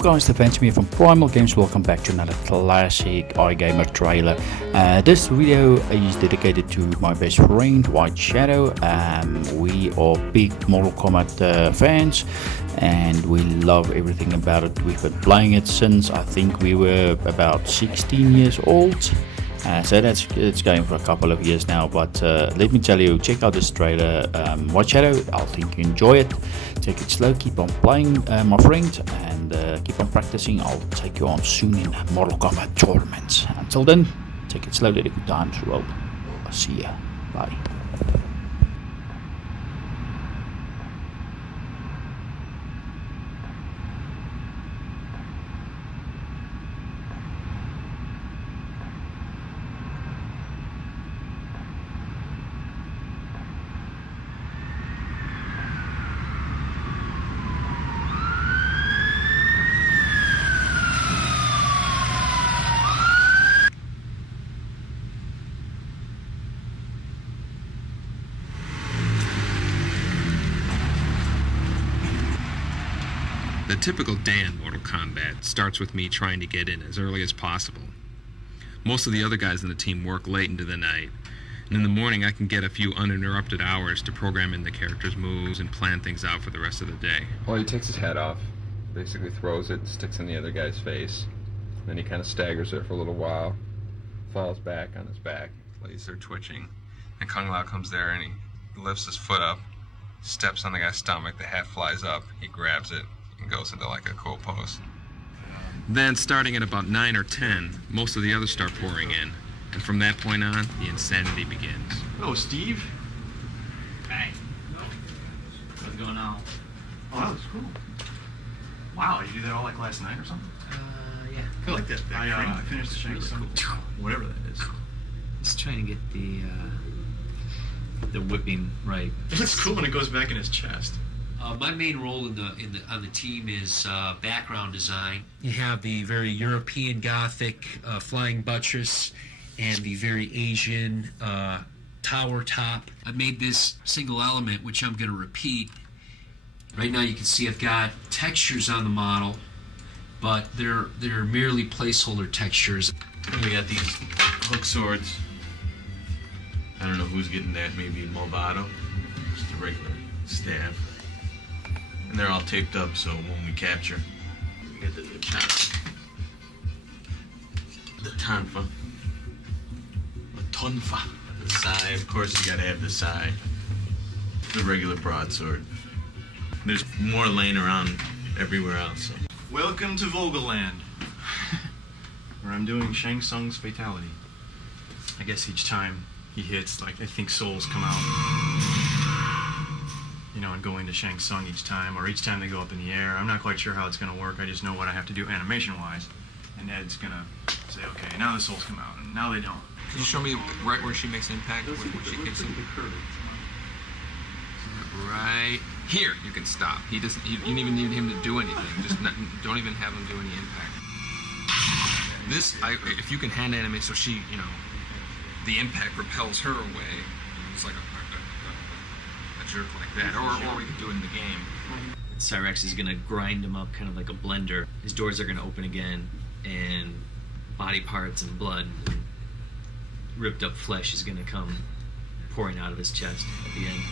up guys, the Phantom here from Primal Games. Welcome back to another classic iGamer trailer. This video is dedicated to my best friend White Shadow. We are big Mortal Kombat fans and we love everything about it. We've been playing it since I think we were about 16 years old. So it's going for a couple of years now, but let me tell you, check out this trailer. White Shadow, I think you enjoy it. Take it slow, keep on playing, my friend, and keep on practicing. I'll take you on soon in Mortal Kombat tournaments. Until then, take it slow, let a good times roll. See ya, bye. The typical day in Mortal Kombat starts with me trying to get in as early as possible. Most of the other guys in the team work late into the night, and in the morning I can get a few uninterrupted hours to program in the character's moves and plan things out for the rest of the day. Well, he takes his hat off, basically throws it, sticks in the other guy's face, then he kind of staggers there for a little while, falls back on his back, lays there twitching, and Kung Lao comes there and he lifts his foot up, steps on the guy's stomach, the hat flies up, he grabs it, and goes into like a cool pose. Then, starting at about 9 or 10, most of the others start pouring in, and from that point on, the insanity begins. Hello, Steve. Hey. What's going on? Oh, that was cool. Wow, you do that all like last night or something? Yeah. I like that. I finished the Shang Tsung, whatever that is. Just trying to get the whipping right. It looks cool when it goes back in his chest. My main role on the team is background design. You have the very European Gothic flying buttress and the very Asian tower top. I made this single element, which I'm going to repeat. Right now you can see I've got textures on the model, but they're merely placeholder textures. We got these hook swords. I don't know who's getting that, maybe Movado. Just a regular staff. And they're all taped up, so when we capture, we get the tonfa, the sai. Of course, you gotta have the sai, the regular broadsword. There's more laying around everywhere else. So. Welcome to Vogelland, where I'm doing Shang Tsung's fatality. I guess each time he hits, like, I think souls come out. You know, and go into Shang Tsung each time, or each time they go up in the air. I'm not quite sure how it's going to work. I just know what I have to do animation-wise. And Ed's going to say, okay, now the souls come out, and now they don't. Can you show me right where she makes impact, when she kicks him? Right here, you can stop. He doesn't. You don't even need him to do anything. Don't even have him do any impact. This, if you can hand animate so she, the impact repels her away. It's like a jerk like that, or we can do it in the game. Cyrex is going to grind him up kind of like a blender. His doors are going to open again, and body parts and blood and ripped up flesh is going to come pouring out of his chest at the end.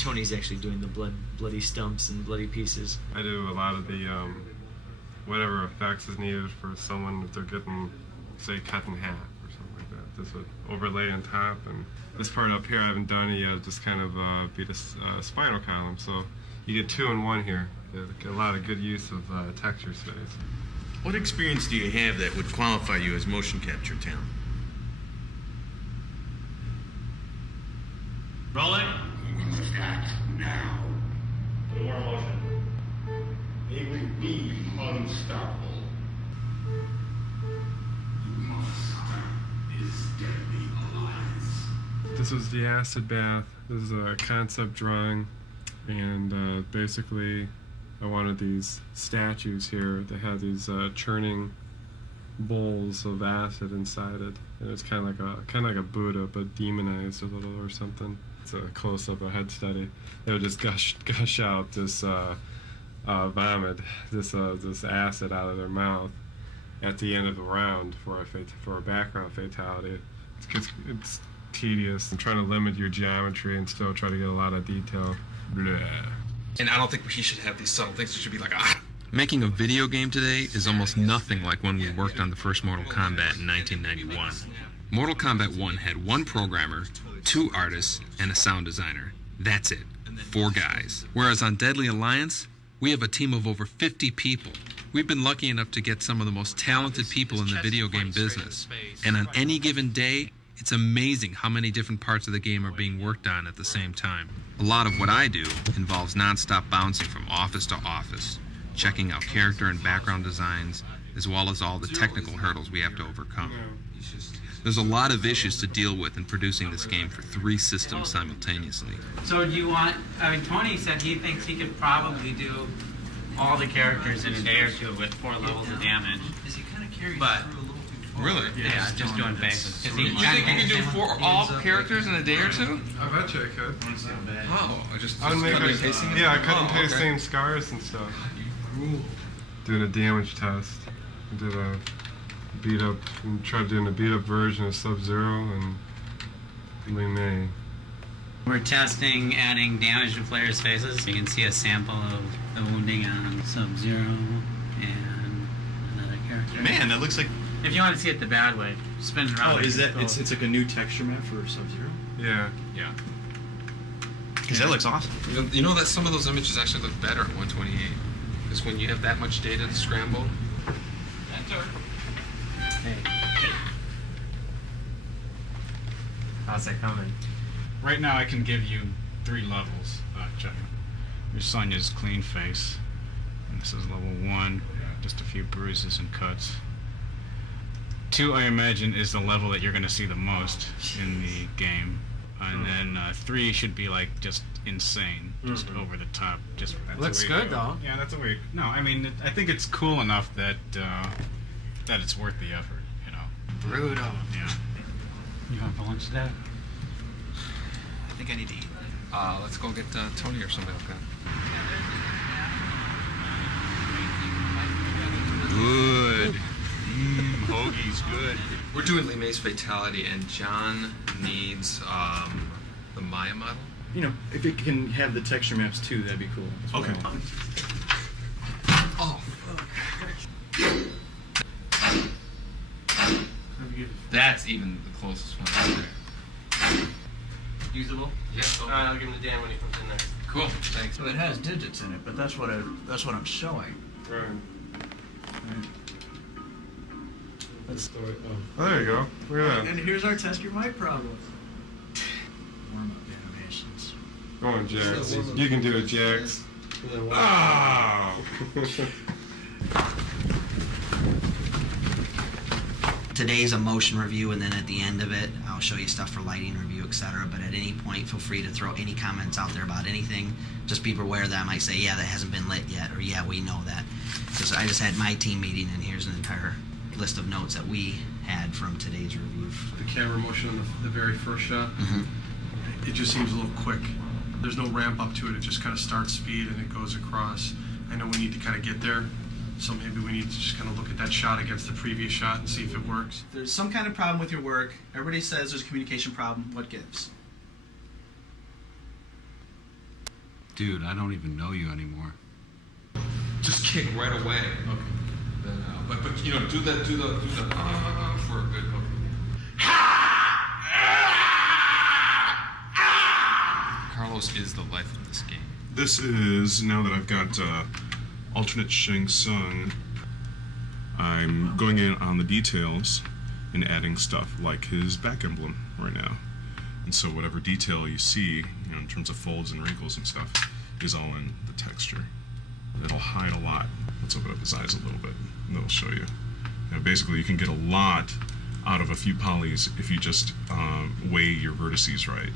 Tony's actually doing the bloody stumps and bloody pieces. I do a lot of the whatever effects is needed for someone if they're getting, say, cut in half or something like that. This would overlay on top, and this part up here I haven't done it yet, just kind of be the spinal column, so you get 2 in 1 here. You get a lot of good use of texture space. What experience do you have that would qualify you as motion capture talent? Rolling. Start now. More motion. They will be unstoppable. You must stop this deadly alliance. This is the acid bath. This is a concept drawing, and basically I wanted these statues here that had these churning bowls of acid inside it, and it's kind of like a Buddha but demonized a little or something. It's a close-up, a head study. They would just gush out this vomit this acid out of their mouth at the end of the round for a background fatality. It's tedious. I'm trying to limit your geometry and still try to get a lot of detail. Blah. And I don't think he should have these subtle things. It should be like, ah. Making a video game today is almost nothing like when we worked on the first Mortal Kombat in 1991. Mortal Kombat 1 had one programmer, 2 artists, and a sound designer. That's it. 4 guys. Whereas on Deadly Alliance, we have a team of over 50 people. We've been lucky enough to get some of the most talented people in the video game business. And on any given day, it's amazing how many different parts of the game are being worked on at the same time. A lot of what I do involves non-stop bouncing from office to office, checking out character and background designs, as well as all the technical hurdles we have to overcome. There's a lot of issues to deal with in producing this game for 3 systems simultaneously. So do you want, I mean, Tony said he thinks he could probably do all the characters in a day or 2 with 4 levels of damage. But Really? yeah, just doing basics. You think you can do all characters in a day or 2? I bet you I could. Oh, I would make I cut and paste same scars and stuff. Doing a damage test. I did a tried doing a beat up version of Sub-Zero and Li Mei. We're testing adding damage to players' faces. You can see a sample of the wounding on Sub-Zero and another character. Man, that looks like... If you want to see it the bad way, spin it around. Oh, is that... It's like a new texture map for Sub-Zero? Yeah. Yeah. Because that looks awesome. You know that some of those images actually look better at 128. Because when you have that much data to scramble... Enter. Hey. How's that coming? Right now I can give you 3 levels. Check it. Your Sonya's clean face. And this is level 1. Just a few bruises and cuts. 2, I imagine, is the level that you're going to see the most in the game. And then 3 should be like just insane, just over the top. Just Looks good though. Yeah, that's a way. No, I mean, I think it's cool enough that that it's worth the effort. You know. Brutal. Yeah. You want for lunch today? I think I need to eat. Let's go get Tony or somebody like that. Good. Hoagie's good. We're doing Li Mei's Fatality, and John needs the Maya model. You know, if it can have the texture maps too, that'd be cool. Okay. Oh. That's even the closest one right there. Usable? Yeah. Alright, I'll give him to Dan when he comes in next. Cool. Thanks. So it has digits in it, but that's what I'm showing. Right. That's Oh, there you go. Look at that. And here's our test your mic problem. Warm up animations. Go on, Jax. You can do it, Jax. Today's a motion review, and then at the end of it, I'll show you stuff for lighting review, etc. But at any point, feel free to throw any comments out there about anything. Just be aware that I might say, yeah, that hasn't been lit yet, or yeah, we know that. Because I just had my team meeting, and here's an entire list of notes that we had from today's review. The camera motion on the very first shot, It just seems a little quick. There's no ramp up to it. It just kind of starts speed and it goes across. I know we need to kind of get there, so maybe we need to just kind of look at that shot against the previous shot and see if it works. There's some kind of problem with your work. Everybody says there's a communication problem. What gives? Dude, I don't even know you anymore. Just kick right away. Okay. Then, but you know, do the for a good. Carlos is the life of this game. This is, now that I've got alternate Shang Tsung, I'm going in on the details and adding stuff like his back emblem right now. And so whatever detail you see, you know, in terms of folds and wrinkles and stuff, is all in the texture. It'll hide a lot. Let's open up his eyes a little bit, and that'll show you. Basically, you can get a lot out of a few polys if you just weigh your vertices right.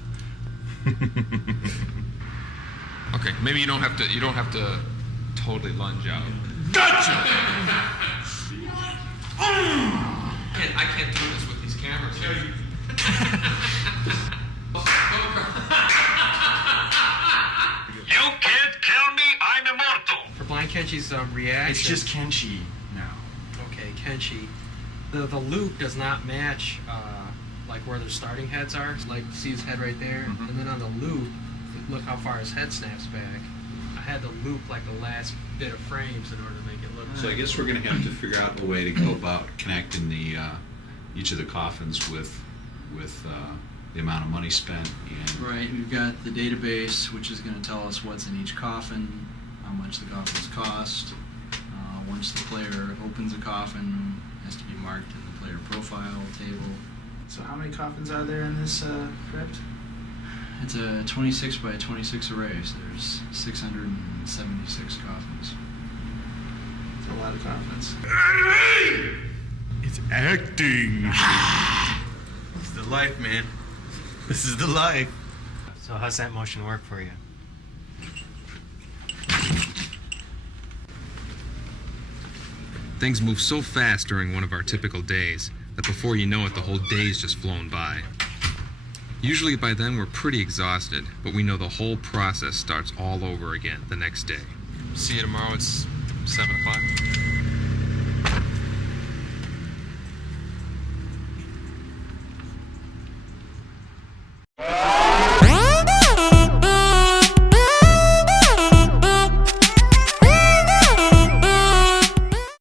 Okay, maybe you don't have to totally lunge out. Gotcha! I can't do this with these cameras. You can't kill me, I'm immortal. For blind his reaction. It's just Kenshi now. Okay, Kenshi. The loop does not match like where their starting heads are. Like, see his head right there? Mm-hmm. And then on the loop, look how far his head snaps back. I had to loop like the last bit of frames in order to make it look. So I guess we're going to have to figure out a way to go about connecting the each of the coffins with the amount of money spent. And Right, we've got the database, which is going to tell us what's in each coffin, how much the coffins cost. Once the player opens a coffin, it has to be marked in the player profile table. So how many coffins are there in this crypt? It's a 26 by 26 array, so there's 676 coffins. It's a lot of coffins. It's acting. This is the life, man. This is the life. So how's that motion work for you? Things move so fast during one of our typical days that before you know it, the whole day's just flown by. Usually by then we're pretty exhausted, but we know the whole process starts all over again the next day. See you tomorrow. It's 7 o'clock.